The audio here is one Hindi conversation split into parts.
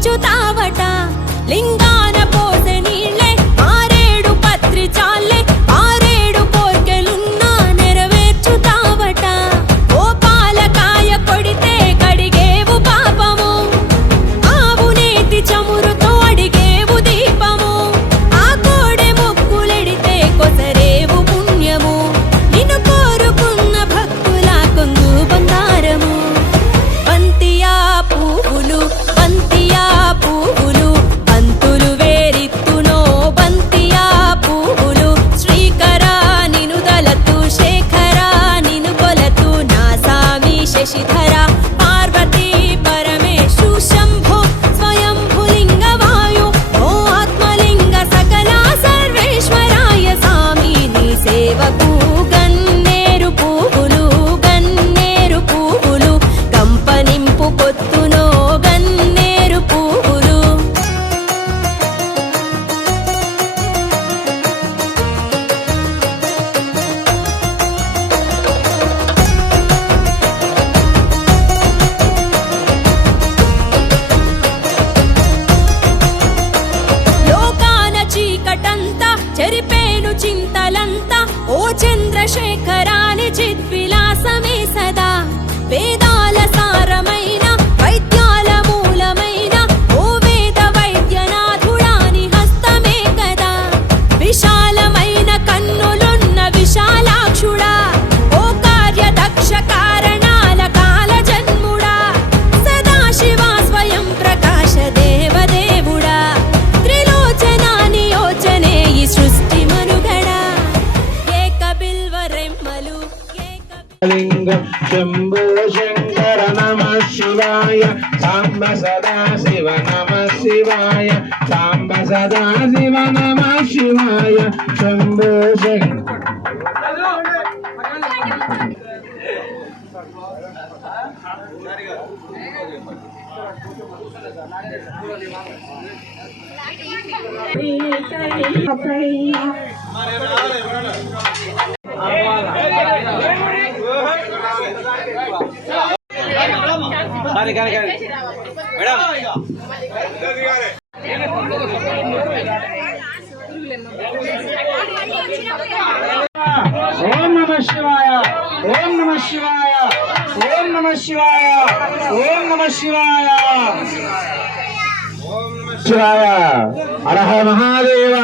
తెచ్చుతావట లింగ చింతలంతా. ఓ చంద్రశేఖరాని చిద్విలాసమే సదా. వేదాల సారమై लिंग शंभु शंकर नम शिवाय सांब सदा शिव नम शिवाय सांब सदा शिव नम शिवाय शम्भो शंकर। నమ శివాయ శంభో శంకర ఓం నమ శివాయ ఓం నమ శివాయ ఓం నమ శివాయ ఓం నమ శివాయ. శివాయ. హర మహాదేవ.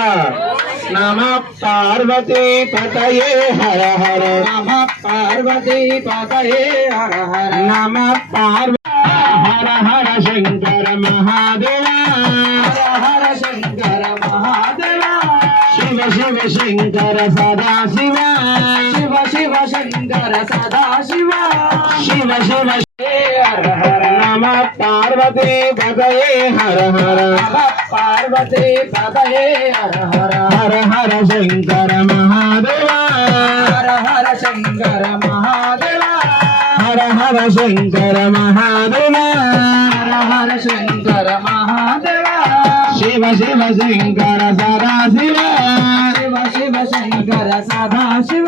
నమ పార్వతీ పతయే హర హర. నమ పార్వతీ పతయే హర హర. నమ పార్వ हर हर शंकर महादेवा। हर शंकर महादेवा। शिव शिव शंकर सदा शिवा। शिव शिव शंकर सदा शिवा। शिव शिव हर हर। नम पार्वती भगये हर हर। पार्वती भगये हर हर। हर हर शंकर महादेवा। हर हर शंकर महादेवा। हर हर शंकर महादेव। హర హర శంకర మహాదేవ శివ శివ శంకర సదా శివ శివ శివ శంకర సదా శివ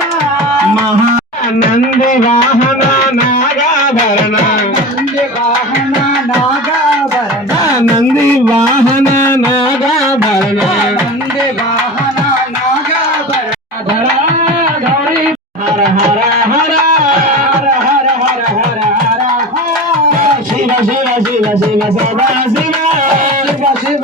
మహానంది వాహన నాగాభరణ నంది వాహన నాగాభరణ నంది వాహన నాగాభరణ నంది వాహన నాగాభరణ గౌరీ హర హర సదా శివ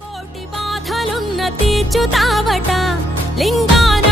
కోటి బాధలున్న తీర్చుతావట లింగాన